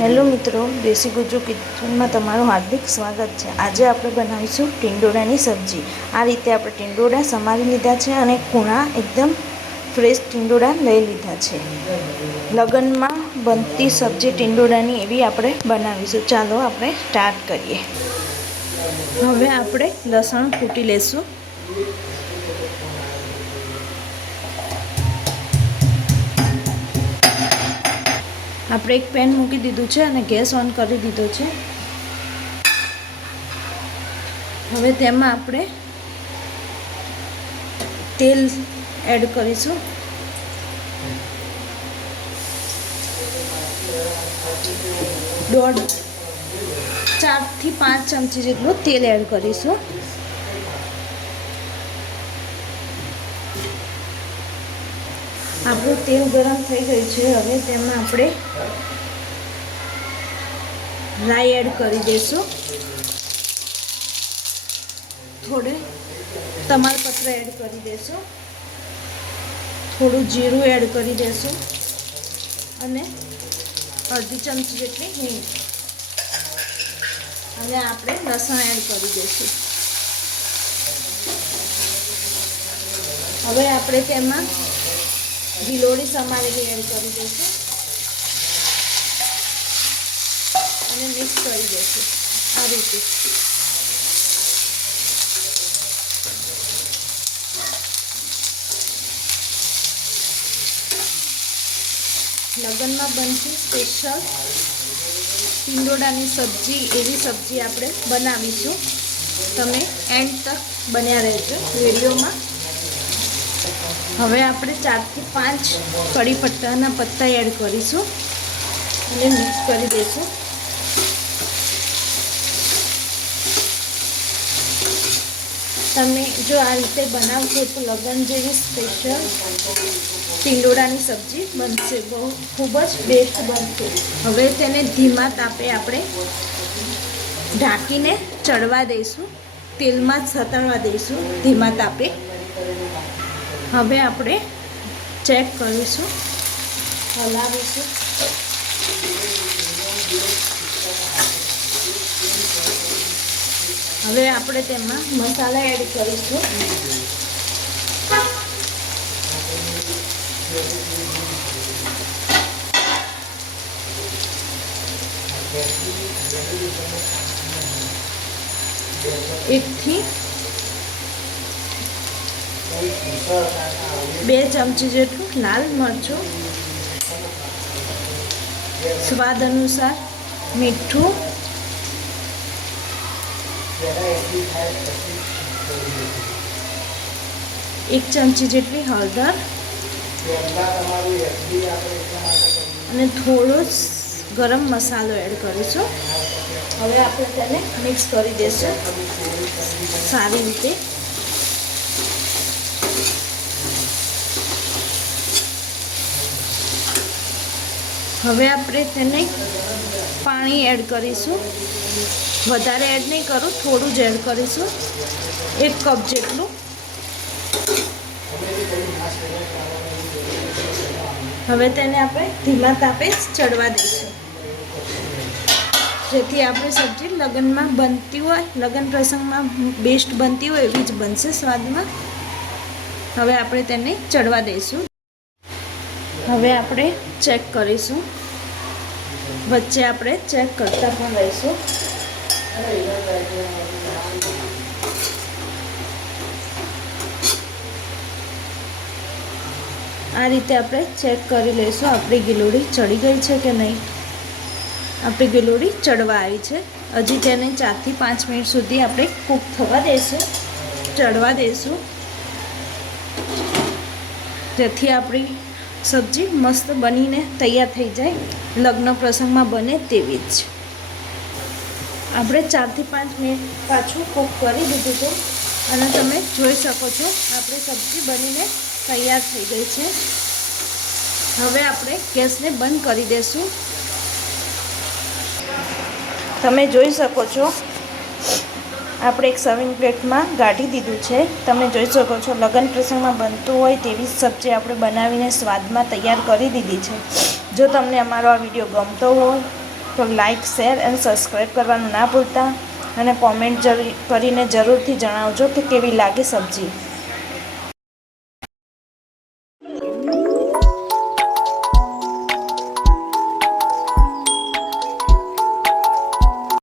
Hello મિત્રો, દેશી ગુજ્જુ કિચનમાં તમારું હાર્દિક સ્વાગત છે। આજે આપણે બનાવીશું ટીંડોળાની સબ્જી। આ રીતે આપણે ટીંડોળા સમારી લીધા છે અને કૂણા એકદમ ફ્રેશ ટીંડોળા લઈ લીધા છે। લગ્નમાં બનતી સબ્જી ટીંડોળાની એવી આપણે બનાવીશું। ચાલો આપણે સ્ટાર્ટ કરીએ। હવે આપણે લસણ કૂટી લેશું। આપણે એક પેન મૂકી દીધું છે અને ગેસ ઓન કરી દીધો છે। હવે તેમાં આપણે તેલ એડ કરીશું। દોઢ 4 થી 5 ચમચી જેટલું તેલ એડ કરીશું। આપણું તેલ ગરમ થઈ ગયું છે। હવે તેમાં આપણે રાઈ એડ કરી દઈશું। થોડે તમાલપત્ર એડ કરી દઈશું। થોડું જીરું એડ કરી દઈશું અને અડધી ચમચી જેટલી હિંગ અને આપણે લસણ એડ કરી દઈશું। હવે આપણે તેમાં ગિલોળી સમારેલી એડ કરી દઈશું અને મિક્સ કરી દઈશું આ રીતે। લગ્નમાં બનતી સ્પેશિયલ ટીંડોળાની સબ્જી, એવી સબ્જી આપણે બનાવીશું। તમે એન્ડ તક બન્યા રહેજો વિડીયોમાં। હવે આપણે 4 થી 5 કડી પત્તાના પત્તા એડ કરીશું અને મિક્સ કરી દઈશું। તમે જો આ રીતે બનાવશો તો લગ્ન જેવી સ્પેશિયલ ટીંડોળાની સબ્જી બનશે। ખૂબ જ બેસ્ટ બનશે। હવે તેને ધીમા તાપે આપણે ઢાંકીને ચડવા દઈશું। તેલમાં જ સતળવા દઈશું ધીમા તાપે। હવે આપણે ચેક કરીશું, હલાવીશું। હવે આપણે તેમાં મસાલા એડ કરીશું। એકથી 2 ચમચી જેટલું લાલ મરચું, સ્વાદ અનુસાર મીઠું, 1 ચમચી જેટલી હળદર અને થોડો ગરમ મસાલો એડ કરીશું। હવે આપણે તેને મિક્સ કરી દઈશું સારી રીતે। હવે આપણે તેને પાણી એડ કરીશું। વધારે એડ નહીં કરું, થોડું જ એડ કરીશું, 1 કપ જેટલું। હવે તેને આપણે ધીમા તાપે ચડવા દઈશું, જેથી આપણી સબ્જી લગ્નમાં બનતી હોય, લગ્ન પ્રસંગમાં બેસ્ટ બનતી હોય એવી જ બનશે સ્વાદમાં। હવે આપણે તેને ચડવા દઈશું। હવે આપણે ચેક કરીશું, વચ્ચે આપણે ચેક કરતા પણ રહીશું। આ રીતે આપણે ચેક કરી લઈશું આપણી ગિલોળી ચડી ગઈ છે કે નહીં। આપણી ગિલોળી ચડવા આવી છે। હજી તેને 4 થી 5 મિનિટ સુધી આપણે કૂક થવા દઈશું, ચડવા દઈશું, જેથી આપણી સબ્જી મસ્ત બનીને તૈયાર થઈ જાય, લગ્ન પ્રસંગમાં બને તેવી જ। આપણે 4 થી 5 મિનિટ પાછું કૂક કરી દીધું હતું અને તમે જોઈ શકો છો આપણી સબ્જી બનીને તૈયાર થઈ ગઈ છે। હવે આપણે ગેસને બંધ કરી દઈશું। તમે જોઈ શકો છો આપણે એક સર્વિંગ પ્લેટમાં કાઢી દીધું છે। તમે જોઈ શકો છો લગ્ન પ્રસંગમાં બનતું હોય તેવી જ સબ્જી આપણે બનાવીને સ્વાદમાં તૈયાર કરી દીધી છે। જો તમને અમારો આ વિડીયો ગમતો હોય તો લાઇક, શેર અને સબસ્ક્રાઈબ કરવાનું ના ભૂલતા અને કોમેન્ટ કરીને જરૂરથી જણાવજો કે કેવી લાગે સબ્જી.